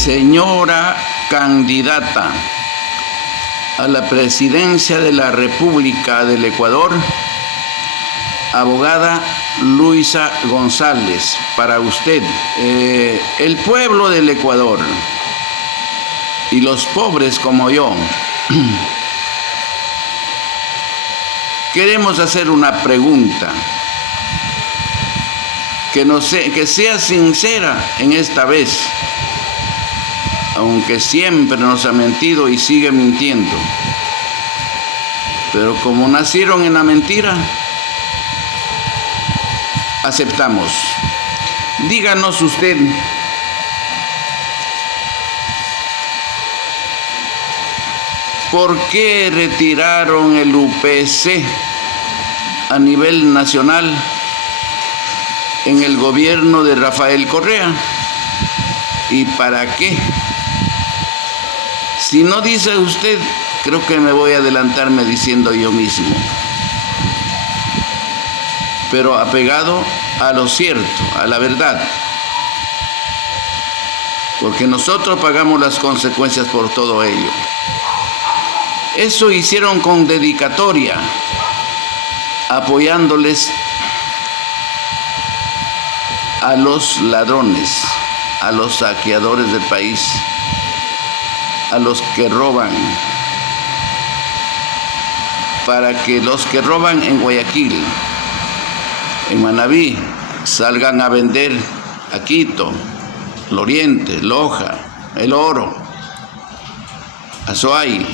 Señora candidata a la presidencia de la República del Ecuador, abogada Luisa González, para usted, el pueblo del Ecuador y los pobres como yo, queremos hacer una pregunta que sea sincera en esta vez, aunque siempre nos ha mentido y sigue mintiendo. Pero como nacieron en la mentira, aceptamos. Díganos usted, ¿por qué retiraron el UPC a nivel nacional en el gobierno de Rafael Correa? ¿Y para qué? Si no dice usted, creo que me voy a adelantarme diciendo yo mismo. Pero apegado a lo cierto, a la verdad. Porque nosotros pagamos las consecuencias por todo ello. Eso hicieron con dedicatoria, apoyándoles a los ladrones, a los saqueadores del país, a los que roban, para que los que roban en Guayaquil, en Manabí, salgan a vender a Quito, el Oriente, Loja, El Oro, Azuay,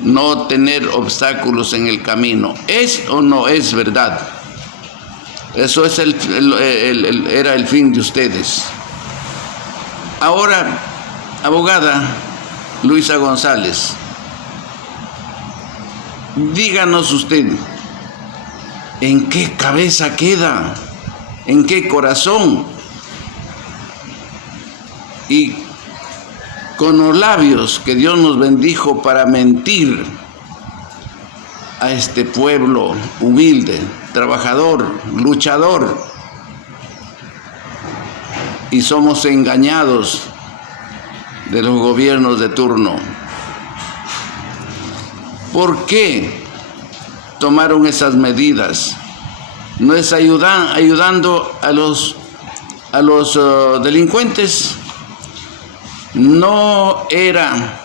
no tener obstáculos en el camino. ¿Es o no es verdad? Eso es era el fin de ustedes. Ahora, abogada Luisa González, díganos usted, ¿en qué cabeza queda? ¿En qué corazón? Y con los labios que Dios nos bendijo para mentir a este pueblo humilde, trabajador, luchador, y somos engañados de los gobiernos de turno. ¿Por qué tomaron esas medidas? ¿No es ayudando a los delincuentes? No era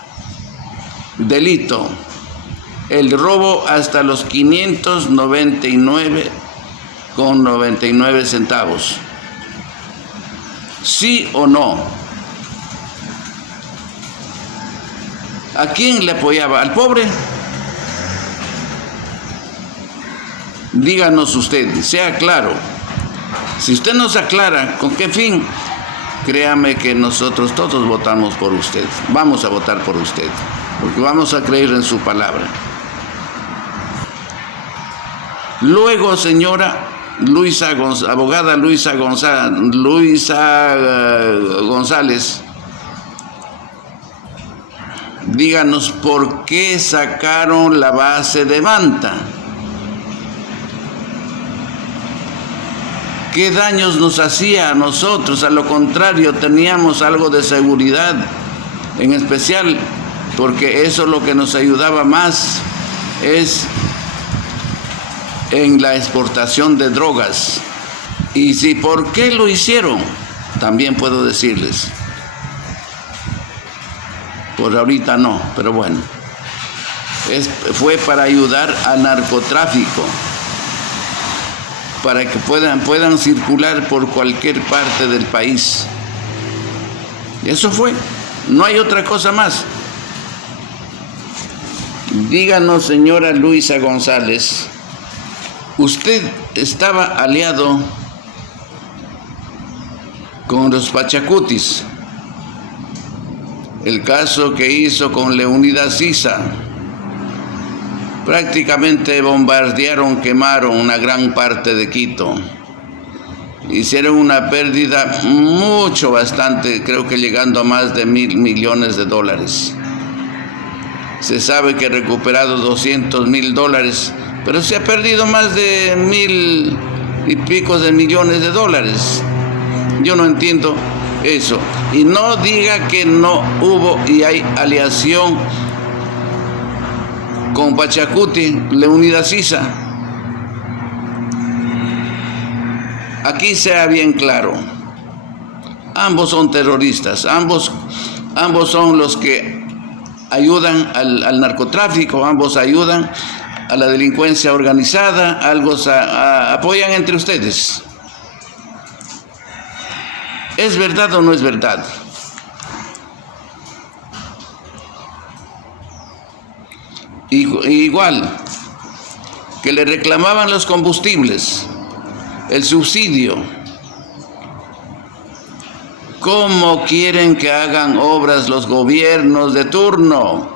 delito el robo hasta los 599,99 centavos. ¿Sí o no? ¿A quién le apoyaba? ¿Al pobre? Díganos usted, sea claro. Si usted nos aclara con qué fin, créame que nosotros todos votamos por usted. Vamos a votar por usted, porque vamos a creer en su palabra. Luego, señora abogada Luisa González, díganos por qué sacaron la base de Manta. ¿Qué daños nos hacía a nosotros? A lo contrario, teníamos algo de seguridad, en especial porque eso lo que nos ayudaba más es en la exportación de drogas. Y si por qué lo hicieron, también puedo decirles. Por ahorita no, pero bueno. Fue para ayudar al narcotráfico, para que puedan circular por cualquier parte del país. Eso fue, no hay otra cosa más. Díganos, señora Luisa González, usted estaba aliado con los Pachacutis, el caso que hizo con Leonidas Sisa. Prácticamente bombardearon, quemaron una gran parte de Quito. Hicieron una pérdida bastante, creo que llegando a más de $1,000 millones. Se sabe que ha recuperado $200,000, pero se ha perdido más de 1,000 y pico de millones de dólares. Yo no entiendo eso. Y no diga que no hubo y hay aliación con Pachacuti, Leonidas Sisa. Aquí sea bien claro, ambos son terroristas, ambos son los que ayudan al narcotráfico, ambos ayudan a la delincuencia organizada, ambos apoyan entre ustedes. ¿Es verdad o no es verdad? Igual que le reclamaban los combustibles, el subsidio. ¿Cómo quieren que hagan obras los gobiernos de turno?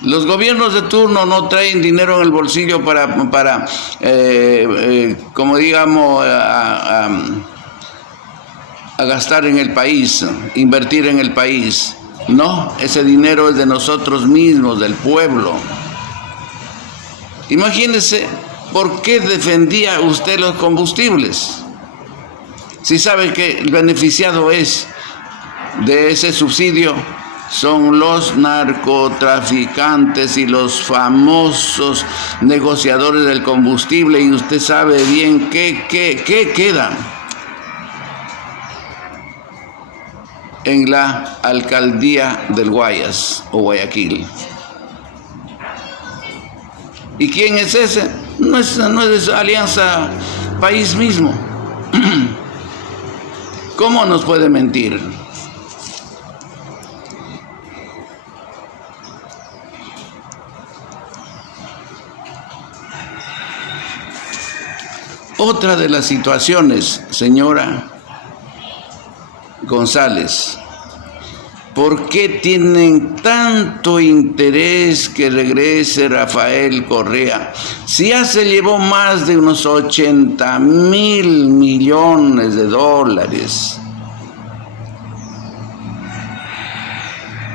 Los gobiernos de turno no traen dinero en el bolsillo para como digamos, a gastar en el país, invertir en el país. No, ese dinero es de nosotros mismos, del pueblo. Imagínese por qué defendía usted los combustibles. Si sabe que el beneficiado es de ese subsidio son los narcotraficantes y los famosos negociadores del combustible, y usted sabe bien qué queda en la alcaldía del Guayas o Guayaquil. ¿Y quién es ese? No es Alianza País mismo. ¿Cómo nos puede mentir? Otra de las situaciones, señora González, ¿por qué tienen tanto interés que regrese Rafael Correa? Si ya se llevó más de unos 80,000 millones de dólares.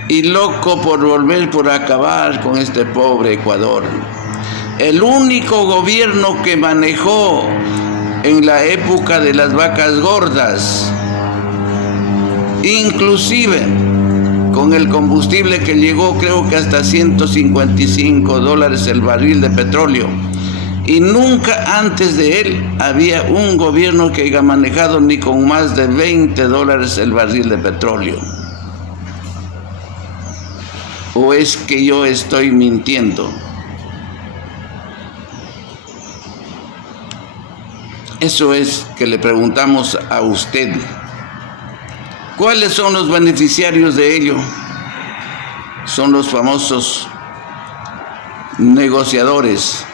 Y loco por volver, por acabar con este pobre Ecuador. El único gobierno que manejó en la época de las vacas gordas, inclusive con el combustible que llegó creo que hasta $155 el barril de petróleo, y nunca antes de él había un gobierno que haya manejado ni con más de $20 el barril de petróleo. ¿O es que yo estoy mintiendo? Eso es que le preguntamos a usted. ¿Cuáles son los beneficiarios de ello? Son los famosos negociadores,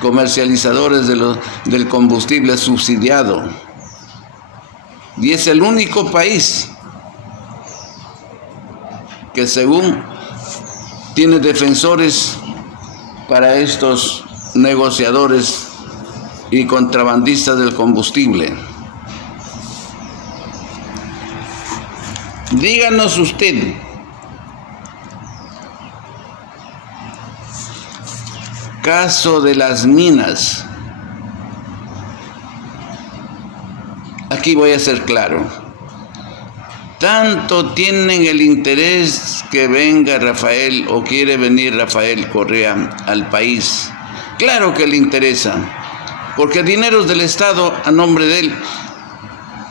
comercializadores del combustible subsidiado. Y es el único país que, según, tiene defensores para estos negociadores y contrabandistas del combustible. Díganos usted, caso de las minas. Aquí voy a ser claro. Tanto tienen el interés que venga Rafael, o quiere venir Rafael Correa al país. Claro que le interesa, porque dineros del Estado a nombre de él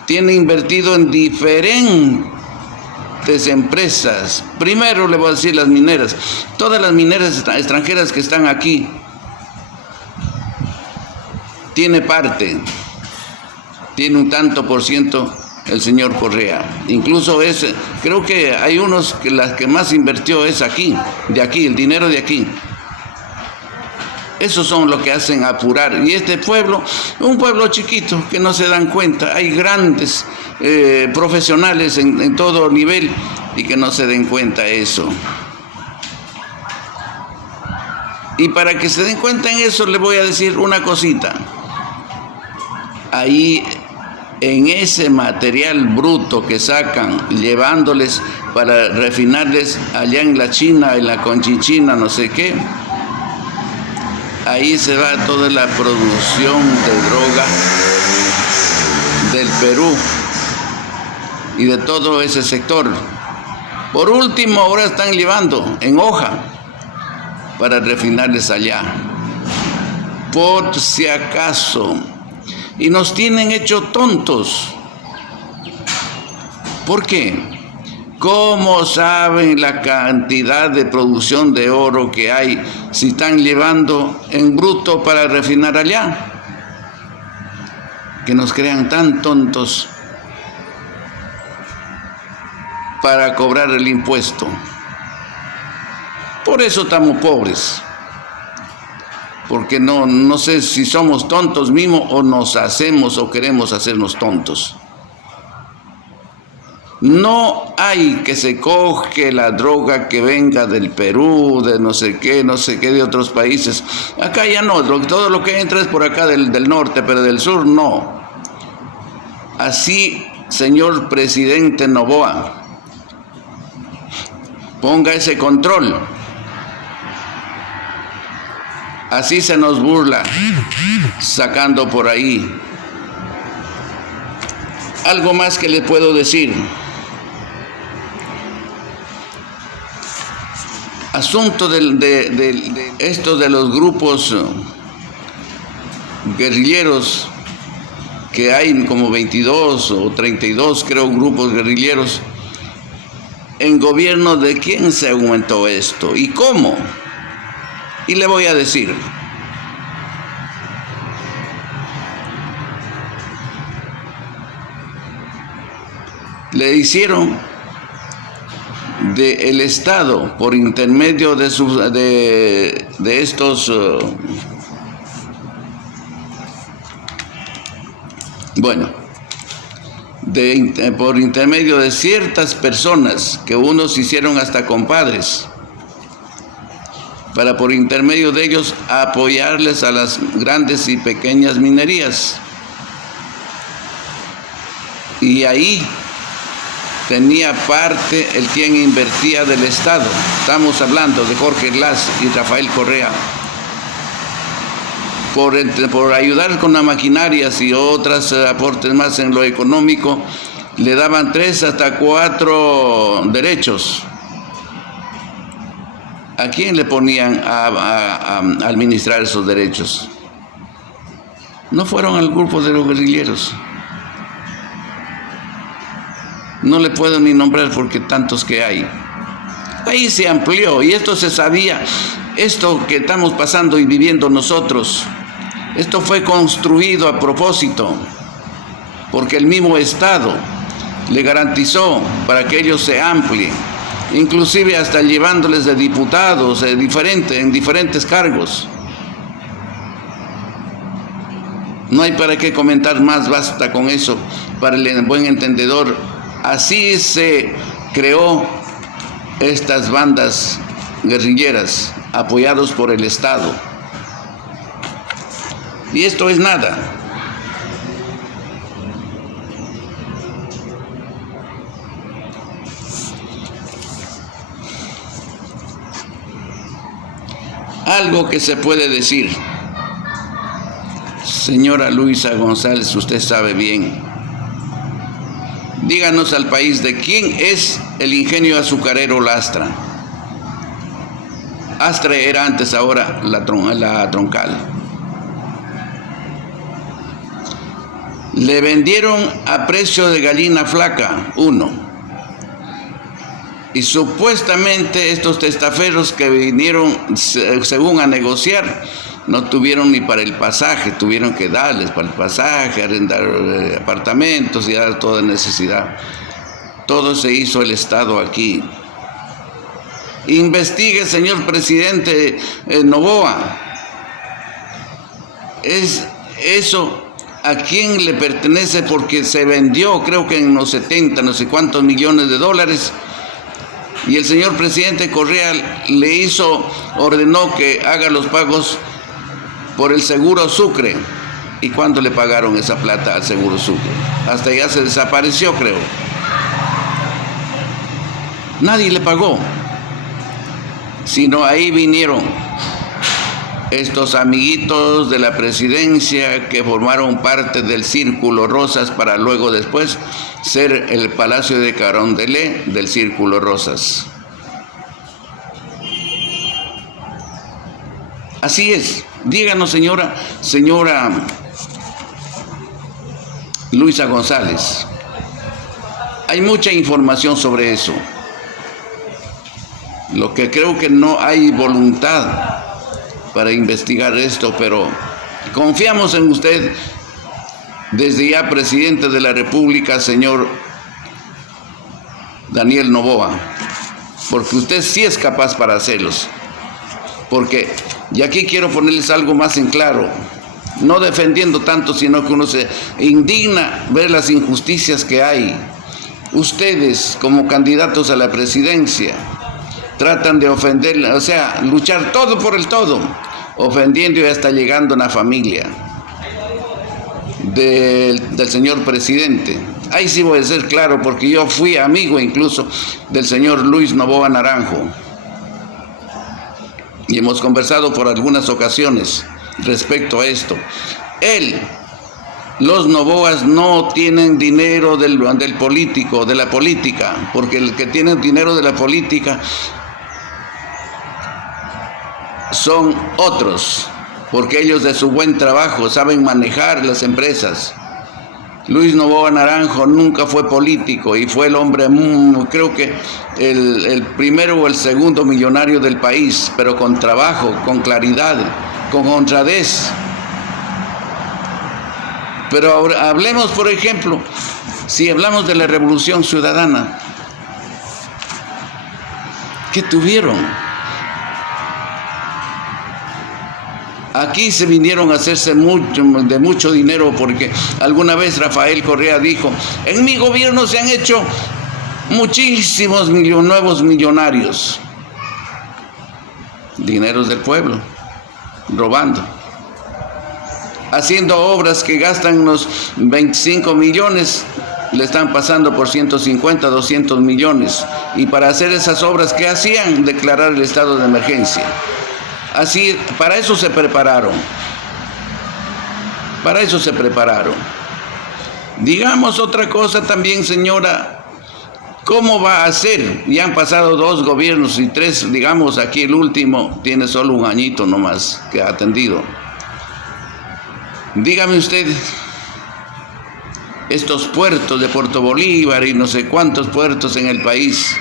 tiene invertido en diferentes empresas. Primero le voy a decir las mineras. Todas las mineras extranjeras que están aquí tiene un tanto por ciento el señor Correa. Incluso creo que hay unos que las que más invirtió es aquí, el dinero de aquí. Esos son los que hacen apurar. Y este pueblo, un pueblo chiquito que no se dan cuenta. Hay grandes profesionales en todo nivel y que no se den cuenta de eso. Y para que se den cuenta en eso, les voy a decir una cosita. Ahí, en ese material bruto que sacan, llevándoles para refinarles allá en la China, en la Conchinchina, no sé qué, ahí se va toda la producción de droga del Perú y de todo ese sector. Por último, ahora están llevando en hoja para refinarles allá, por si acaso. Y nos tienen hecho tontos. ¿Por qué? ¿Cómo saben la cantidad de producción de oro que hay si están llevando en bruto para refinar allá? Que nos crean tan tontos para cobrar el impuesto. Por eso estamos pobres. Porque no sé si somos tontos mismos o nos hacemos o queremos hacernos tontos. No hay que se coge la droga que venga del Perú, de no sé qué, de otros países. Acá ya no, todo lo que entra es por acá del norte, pero del sur no. Así, señor presidente Noboa, ponga ese control. Así se nos burla, sacando por ahí. Algo más que les puedo decir. Asunto de estos de los grupos guerrilleros, que hay como 22 o 32, creo, grupos guerrilleros. ¿En gobierno de quién se aumentó esto? ¿Y cómo? Y le voy a decir. Le hicieron del Estado por intermedio de estos por intermedio de ciertas personas que unos hicieron hasta compadres, para por intermedio de ellos apoyarles a las grandes y pequeñas minerías. Y ahí tenía parte el quien invertía del Estado. Estamos hablando de Jorge Glass y Rafael Correa. Por ayudar con las maquinarias y otros aportes más en lo económico, le daban 3 hasta 4 derechos. ¿A quién le ponían a administrar esos derechos? No fueron al grupo de los guerrilleros. No le puedo ni nombrar porque tantos que hay. Ahí se amplió y esto se sabía. Esto que estamos pasando y viviendo nosotros, esto fue construido a propósito, porque el mismo Estado le garantizó para que ellos se amplien, inclusive hasta llevándoles de diputados en diferentes cargos. No hay para qué comentar más, basta con eso para el buen entendedor. Así se creó estas bandas guerrilleras apoyados por el Estado. Y esto es nada. Algo que se puede decir. Señora Luisa González, usted sabe bien. Díganos al país de quién es el ingenio azucarero Lastra. Astra era antes, ahora la Troncal. Le vendieron a precio de gallina flaca, 1. Y supuestamente estos testaferros que vinieron, según a negociar, no tuvieron ni para el pasaje, tuvieron que darles para el pasaje, arrendar apartamentos y dar toda necesidad. Todo se hizo el Estado aquí. Investigue, señor presidente Noboa. ¿Es eso a quién le pertenece? Porque se vendió, creo que en los 70, no sé cuántos millones de dólares. Y el señor presidente Correa ordenó que haga los pagos por el Seguro Sucre. ¿Y cuánto le pagaron esa plata al Seguro Sucre? Hasta ya se desapareció, creo. Nadie le pagó. Sino ahí vinieron estos amiguitos de la presidencia que formaron parte del Círculo Rosas para luego después ser el Palacio de Carondelet del Círculo Rosas. Así es. Díganos, señora Luisa González. Hay mucha información sobre eso. Lo que creo que no hay voluntad para investigar esto, pero confiamos en usted, desde ya presidente de la República, señor Daniel Noboa, porque usted sí es capaz para hacerlos. Porque, y aquí quiero ponerles algo más en claro, no defendiendo tanto, sino que uno se indigna ver las injusticias que hay. Ustedes, como candidatos a la presidencia, tratan de ofender, o sea, luchar todo por el todo, ofendiendo y hasta llegando a una familia del señor presidente. Ahí sí voy a ser claro, porque yo fui amigo incluso del señor Luis Noboa Naranjo. Y hemos conversado por algunas ocasiones respecto a esto. Los Noboas no tienen dinero del político, de la política, porque el que tiene dinero de la política son otros, porque ellos de su buen trabajo saben manejar las empresas. Luis Noboa Naranjo nunca fue político y fue el hombre, creo que el primero o el segundo millonario del país, pero con trabajo, con claridad, con honradez. Pero ahora hablemos, por ejemplo, si hablamos de la Revolución Ciudadana, ¿qué tuvieron? Aquí se vinieron a hacerse de mucho dinero, porque alguna vez Rafael Correa dijo: en mi gobierno se han hecho muchísimos nuevos millonarios. Dineros del pueblo, robando, haciendo obras que gastan unos 25 millones, le están pasando por 150, 200 millones. Y para hacer esas obras, ¿qué hacían? Declarar el estado de emergencia. Así, para eso se prepararon. Para eso se prepararon. Digamos otra cosa también, señora. ¿Cómo va a ser? Ya han pasado 2 gobiernos y 3, digamos, aquí el último tiene solo un añito nomás que ha atendido. Dígame usted, estos puertos de Puerto Bolívar y no sé cuántos puertos en el país.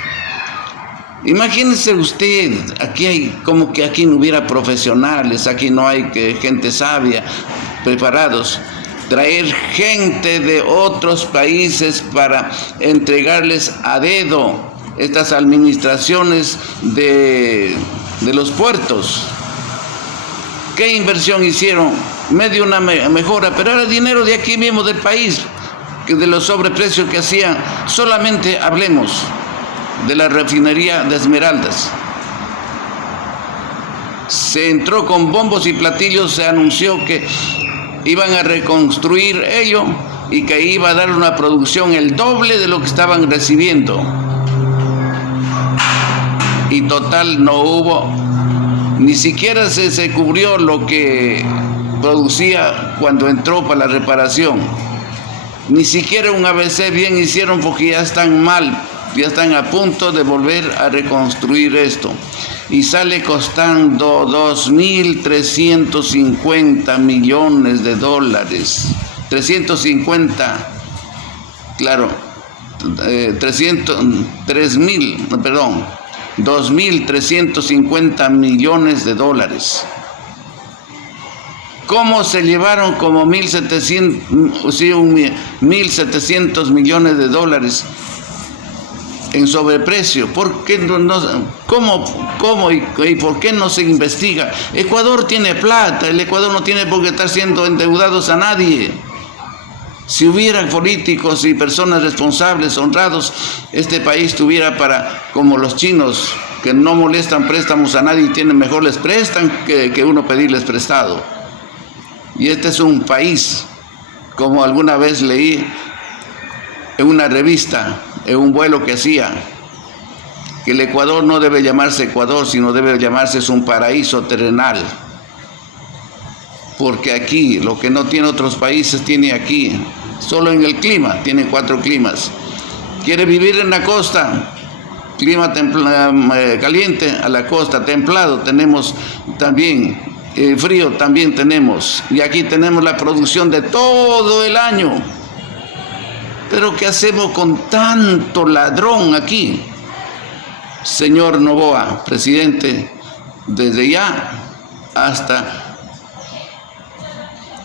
Imagínese usted, aquí hay, como que aquí no hubiera profesionales, aquí no hay gente sabia, preparados. Traer gente de otros países para entregarles a dedo estas administraciones de los puertos. ¿Qué inversión hicieron? Medio una mejora, pero era dinero de aquí mismo del país, que de los sobreprecios que hacían. Solamente hablemos de la refinería de Esmeraldas. Se entró con bombos y platillos, se anunció que iban a reconstruir ello y que iba a dar una producción el doble de lo que estaban recibiendo. Y total, no hubo, ni siquiera se cubrió lo que producía cuando entró para la reparación. Ni siquiera un ABC bien hicieron, porque ya están mal. Ya están a punto de volver a reconstruir esto. Y sale costando 2.350 millones de dólares. 2.350 millones de dólares. ¿Cómo se llevaron como 1.700 millones de dólares en sobreprecio? ¿Por qué cómo y por qué no se investiga? Ecuador tiene plata, el Ecuador no tiene por qué estar siendo endeudados a nadie. Si hubiera políticos y personas responsables, honrados, este país tuviera para, como los chinos, que no molestan préstamos a nadie y tienen, mejor les prestan que uno pedirles prestado. Y este es un país, como alguna vez leí en una revista, en un vuelo que hacía, que el Ecuador no debe llamarse Ecuador, sino debe llamarse un paraíso terrenal. porque aquí, lo que no tiene otros países, tiene aquí. Solo en el clima, tiene 4 climas. Quiere vivir en la costa, clima caliente, a la costa, templado, tenemos también, frío también tenemos. Y aquí tenemos la producción de todo el año. Pero ¿qué hacemos con tanto ladrón aquí? Señor Noboa, presidente, desde ya hasta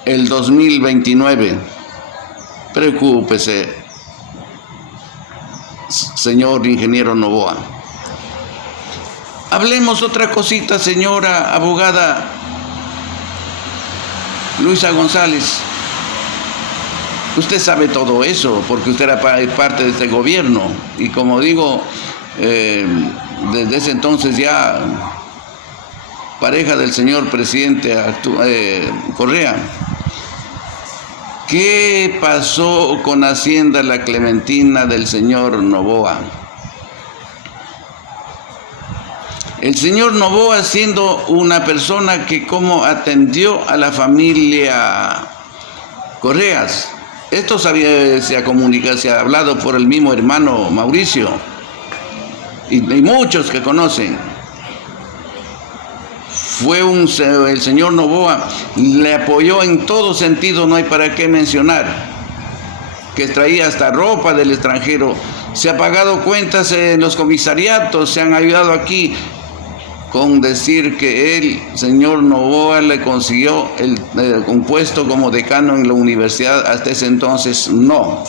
el 2029, preocúpese, señor ingeniero Noboa. Hablemos otra cosita, señora abogada Luisa González. Usted sabe todo eso, porque usted era parte de este gobierno, y como digo, desde ese entonces ya pareja del señor presidente Correa. ¿Qué pasó con Hacienda La Clementina del señor Noboa? El señor Noboa, siendo una persona que como atendió a la familia Correas, esto se ha hablado por el mismo hermano Mauricio y muchos que conocen. El señor Noboa le apoyó en todo sentido, no hay para qué mencionar, que traía hasta ropa del extranjero, se ha pagado cuentas en los comisariatos, se han ayudado aquí, con decir que el señor Noboa le consiguió un puesto como decano en la universidad, hasta ese entonces no.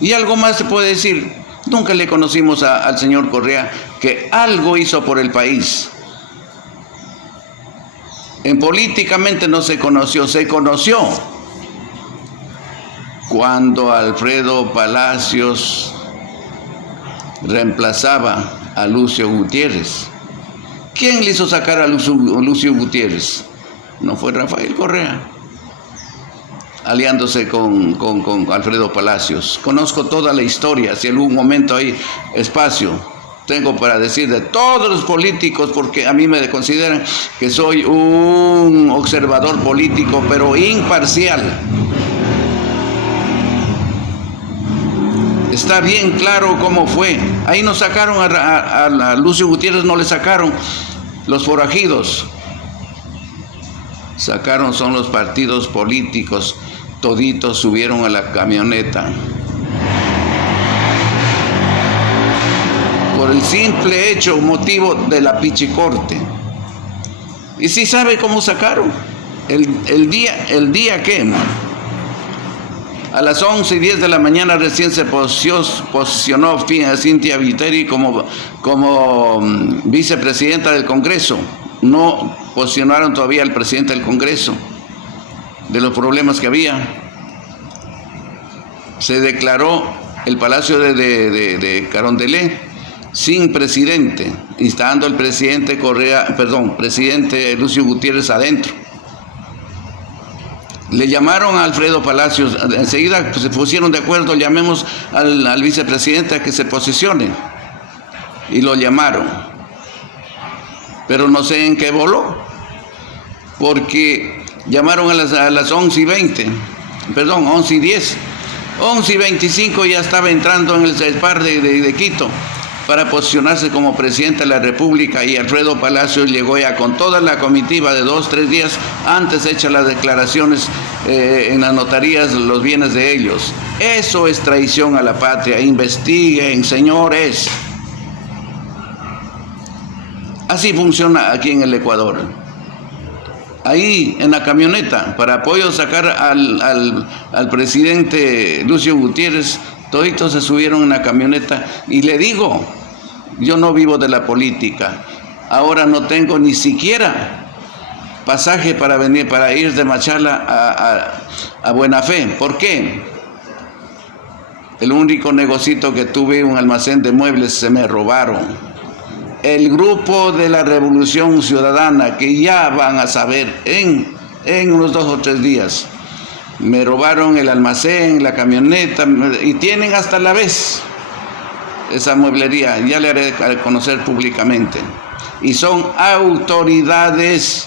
Y algo más se puede decir, nunca le conocimos al señor Correa que algo hizo por el país. Políticamente no se conoció, cuando Alfredo Palacios reemplazaba a Lucio Gutiérrez. ¿Quién le hizo sacar a Lucio Gutiérrez? No fue Rafael Correa, aliándose con Alfredo Palacios. Conozco toda la historia, si en algún momento hay espacio, tengo para decir de todos los políticos, porque a mí me consideran que soy un observador político, pero imparcial. Está bien claro cómo fue. Ahí nos sacaron a Lucio Gutiérrez, no le sacaron los forajidos. Sacaron son los partidos políticos, toditos subieron a la camioneta. Por el simple hecho, motivo de la pichicorte. ¿Y si sabe cómo sacaron? El día que a las 11:10 de la mañana recién se posicionó Cynthia Viteri como vicepresidenta del Congreso. No posicionaron todavía al presidente del Congreso de los problemas que había. Se declaró el Palacio de Carondelet sin presidente, instando al presidente presidente Lucio Gutiérrez adentro. Le llamaron a Alfredo Palacios, enseguida se pusieron de acuerdo, llamemos al vicepresidente a que se posicione. Y lo llamaron. Pero no sé en qué voló, porque llamaron a las 11:20, 11:10. 11:25 ya estaba entrando en el CESPAR de Quito para posicionarse como presidente de la República, y Alfredo Palacios llegó ya con toda la comitiva de 2-3 días antes, hechas las declaraciones en las notarías, los bienes de ellos. Eso es traición a la patria. Investiguen, señores. Así funciona aquí en el Ecuador. Ahí en la camioneta, para apoyo sacar al presidente Lucio Gutiérrez, toditos se subieron en la camioneta. Y le digo, yo no vivo de la política. Ahora no tengo ni siquiera pasaje para ir de Machala a Buena Fe. ¿Por qué? El único negocito que tuve, un almacén de muebles, se me robaron. El grupo de la Revolución Ciudadana, que ya van a saber en unos 2 o 3 días, me robaron el almacén, la camioneta, y tienen hasta la vez esa mueblería. Ya le haré conocer públicamente. Y son autoridades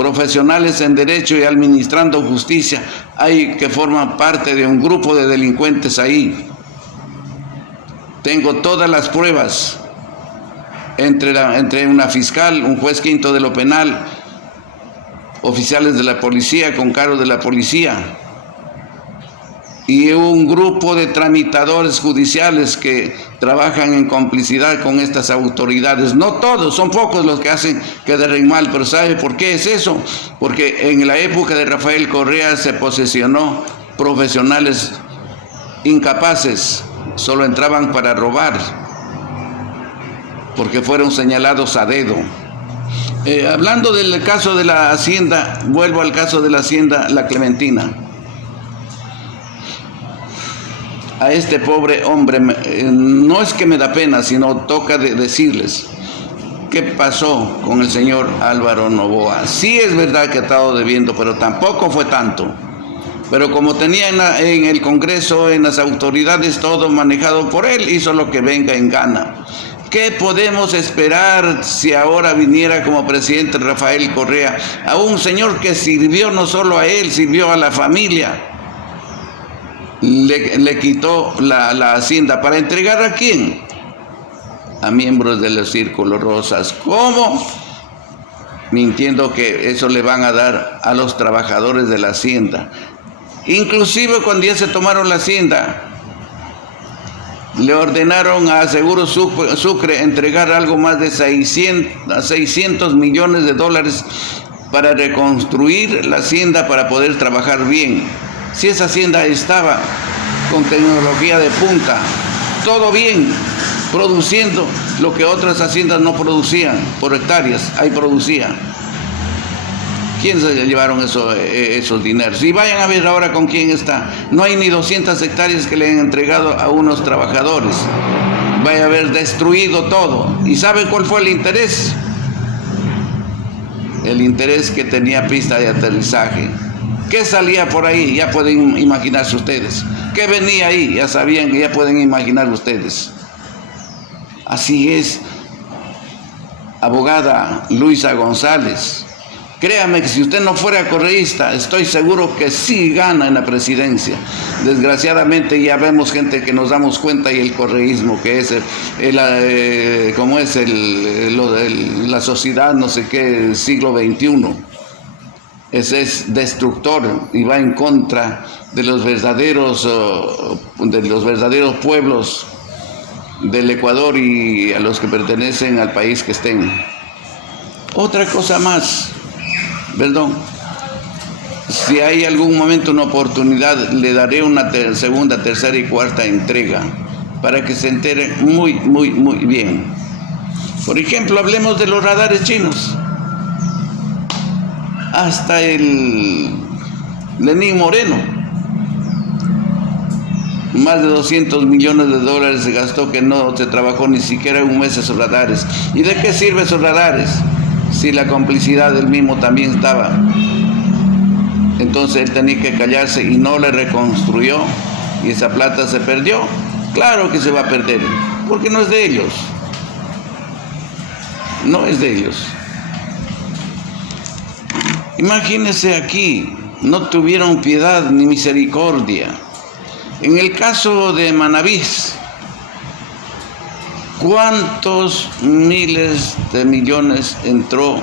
profesionales en derecho y administrando justicia, hay que forman parte de un grupo de delincuentes ahí. Tengo todas las pruebas entre una fiscal, un juez quinto de lo penal, oficiales de la policía con cargo de la policía y un grupo de tramitadores judiciales que trabajan en complicidad con estas autoridades. No todos, son pocos los que hacen quedar mal, pero ¿sabe por qué es eso? Porque en la época de Rafael Correa se posesionó profesionales incapaces, solo entraban para robar, porque fueron señalados a dedo. Hablando del caso de la hacienda, vuelvo al caso de la hacienda La Clementina. A este pobre hombre, no es que me da pena, sino toca decirles qué pasó con el señor Álvaro Noboa. Sí es verdad que ha estado debiendo, pero tampoco fue tanto. Pero como tenía en el Congreso, en las autoridades, todo manejado por él, hizo lo que venga en gana. ¿Qué podemos esperar si ahora viniera como presidente Rafael Correa? A un señor que sirvió no solo a él, sirvió a la familia. Le quitó la hacienda para entregar ¿a quién? A miembros de los círculos rosas. ¿Cómo? Mintiendo que eso le van a dar a los trabajadores de la hacienda. Inclusive cuando ya se tomaron la hacienda, le ordenaron a Seguro Sucre entregar algo más de 600 millones de dólares para reconstruir la hacienda para poder trabajar bien. Si esa hacienda estaba con tecnología de punta, todo bien, produciendo lo que otras haciendas no producían, por hectáreas, ahí producía. ¿Quién se llevaron esos dineros? Y vayan a ver ahora con quién está. No hay ni 200 hectáreas que le han entregado a unos trabajadores. Vaya a haber destruido todo. ¿Y saben cuál fue el interés? El interés que tenía pista de aterrizaje. ¿Qué salía por ahí? Ya pueden imaginarse ustedes. ¿Qué venía ahí? Ya sabían que ya pueden imaginar ustedes. Así es, abogada Luisa González. Créame que si usted no fuera correísta, estoy seguro que sí gana en la presidencia. Desgraciadamente ya vemos gente que nos damos cuenta y el correísmo, que es la sociedad no sé qué, siglo XXI. Ese es destructor y va en contra de los verdaderos pueblos del Ecuador y a los que pertenecen al país que estén. Otra cosa más, perdón, si hay algún momento una oportunidad, le daré una segunda, tercera y cuarta entrega para que se entere muy bien. Por ejemplo, hablemos de los radares chinos. Hasta el Lenín Moreno, más de 200 millones de dólares se gastó, que no se trabajó ni siquiera un mes esos radares. ¿Y de qué sirven esos radares? Si la complicidad del mismo también estaba. Entonces él tenía que callarse y no le reconstruyó y esa plata se perdió. Claro que se va a perder, porque no es de ellos. No es de ellos. Imagínense aquí, no tuvieron piedad ni misericordia. En el caso de Manabís, ¿cuántos miles de millones entró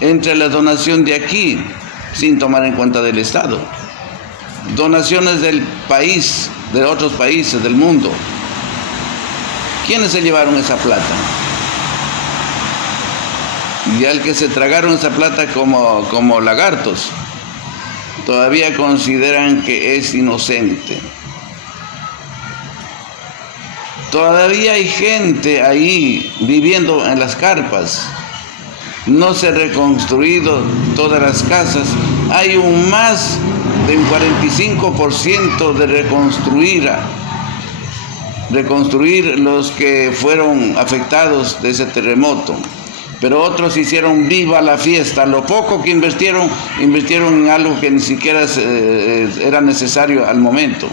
entre la donación de aquí, sin tomar en cuenta del Estado? Donaciones del país, de otros países del mundo. ¿Quiénes se llevaron esa plata? Y al que se tragaron esa plata como lagartos, todavía consideran que es inocente. Todavía hay gente ahí viviendo en las carpas. No se han reconstruido todas las casas. Hay un más de un 45% de reconstruir los que fueron afectados de ese terremoto. Pero otros hicieron viva la fiesta. Lo poco que invirtieron en algo que ni siquiera era necesario al momento.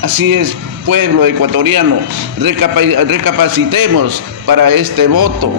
Así es, pueblo ecuatoriano, recapacitemos para este voto.